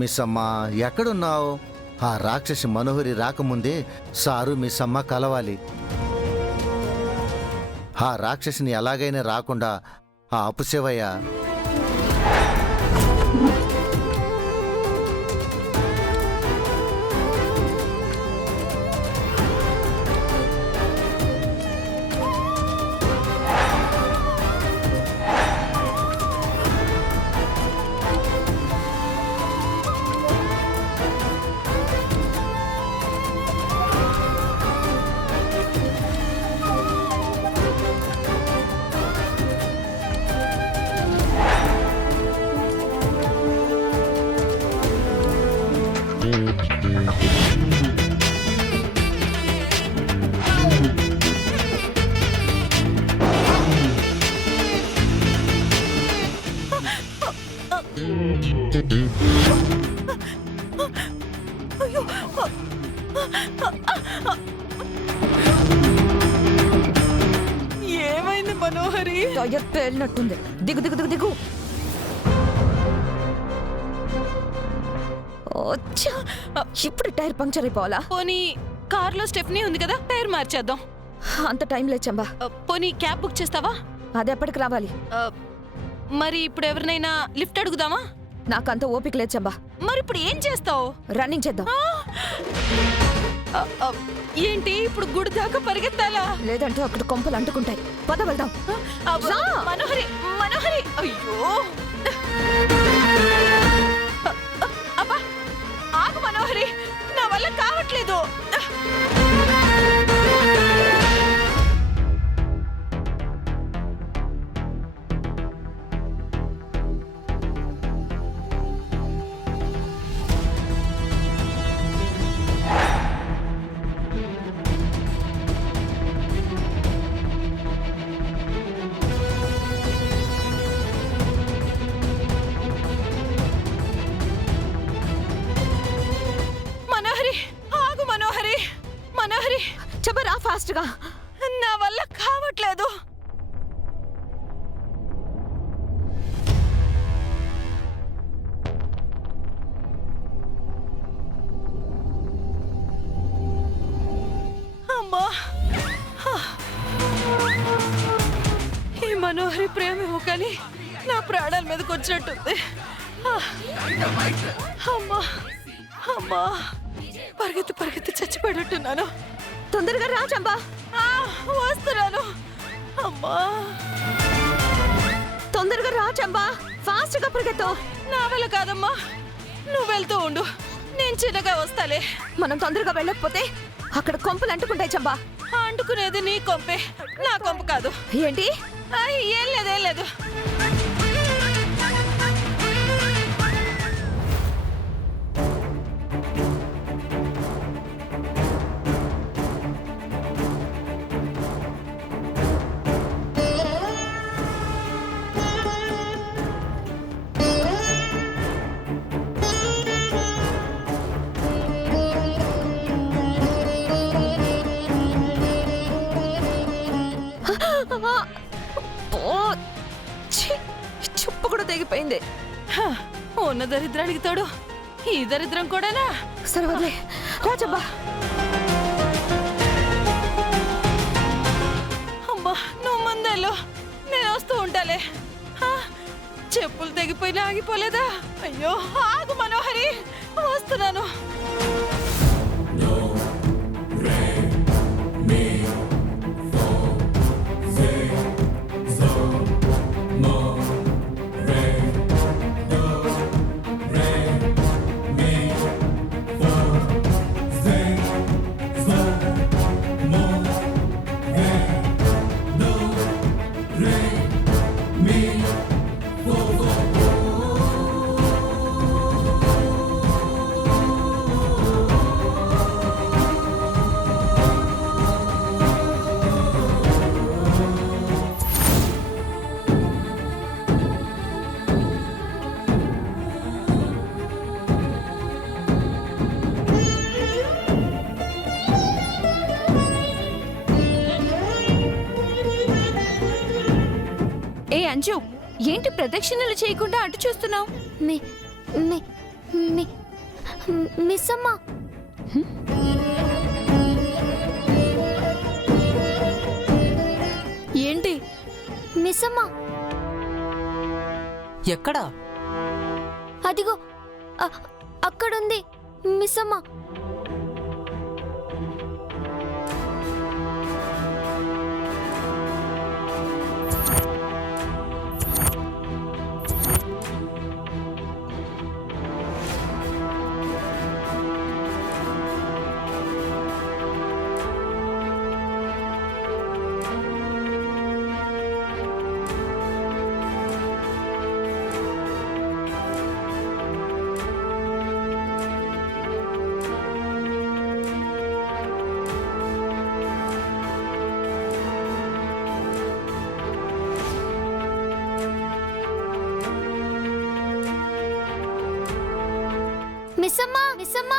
Miss అమ్మ ఎక్కడున్నావు? ఆ రాక్షసి మనోహరి రాకముందే సారు మిస్ అమ్మ కలవాలి. ఆ రాక్షసిని ఎలాగైనా రాకుండా ఆపు శివయ్య. ఏమైంది మనోహరి? టైర్ పేలినట్టుంది. దిగు దిగు దిగు దిగు. అచ్చా, ఇప్పుడు టైర్ పంక్చర్ అయిపోవాలా? పోనీ కార్లో స్టెఫ్నీ ఉంది కదా, టైర్ మార్చేద్దాం. అంత టైం లేదు చంబా. పోనీ క్యాబ్ బుక్ చేస్తావా? అది ఎప్పటికి రావాలి? మరి ఇప్పుడు ఎవరినైనా లిఫ్ట్ అడుగుదామా? నాకంత ఓపిక లేదు చంబా. మరి ఇప్పుడు ఏం చేస్తావు? రన్నింగ్ చేద్దాం. ఏంటి ఇప్పుడు గుడి దాకా పరిగెత్తాలా? లేదంటే అక్కడ కొంపలు అంటుకుంటాయి. పద వెళ్దాం. రా. మనోహరి మనోహరి, అయ్యో అబ్బా ఆగు మనోహరి, నా వల్ల కావట్లేదు. చంబా రా ఫాస్ట్ గా. నా వల్ల కావట్లేదు. అమ్మా, ఈ మనోహరి ప్రేమేమో కానీ నా ప్రాణాల మీదకి వచ్చినట్టుంది. అమ్మా అమ్మా, పరిగెత్తి పరిగెత్తి చచ్చిపోయినట్టున్నాను. తొందరగా రా చంబా. వస్తున్నాను. అమ్మా తొందరగా రా చంబా. ఫాస్ట్ గా పరిగెత్తు. నా వల్ల కాదమ్మా, నువ్వు వెళ్తూ ఉండు, నేను చిన్నగా వస్తాలే. మనం తొందరగా వెళ్ళకపోతే అక్కడ కొంపలు అంటుకుంటాయి చంబా. అంటుకునేది నీ కొంపే, నా కొంప కాదు. ఏంటి? ఏం లేదు ఏం లేదు. చుప్పు కూడా తెగిపోయింది. ఉన్న దరిద్రానికి తోడు ఈ దరిద్రం కూడానా? సరే వదిలే. రా చంబా. అమ్మా నువ్వు ముందెళ్ళు, నేను వస్తూ ఉంటాలే. చెప్పులు తెగిపోయినా ఆగిపోలేదా? అయ్యో ఆగు మనోహరి, వస్తున్నాను. అంజు, ఏంటి ప్రదక్షిణలు చేయకుండా అటు చూస్తున్నావు? మిస్సమ్మ ఏంటి? మిస్సమ్మ ఎక్కడా? అదిగో అక్కడుంది మిస్సమ్మ. మిస్సమ్మ మిస్సమ్మ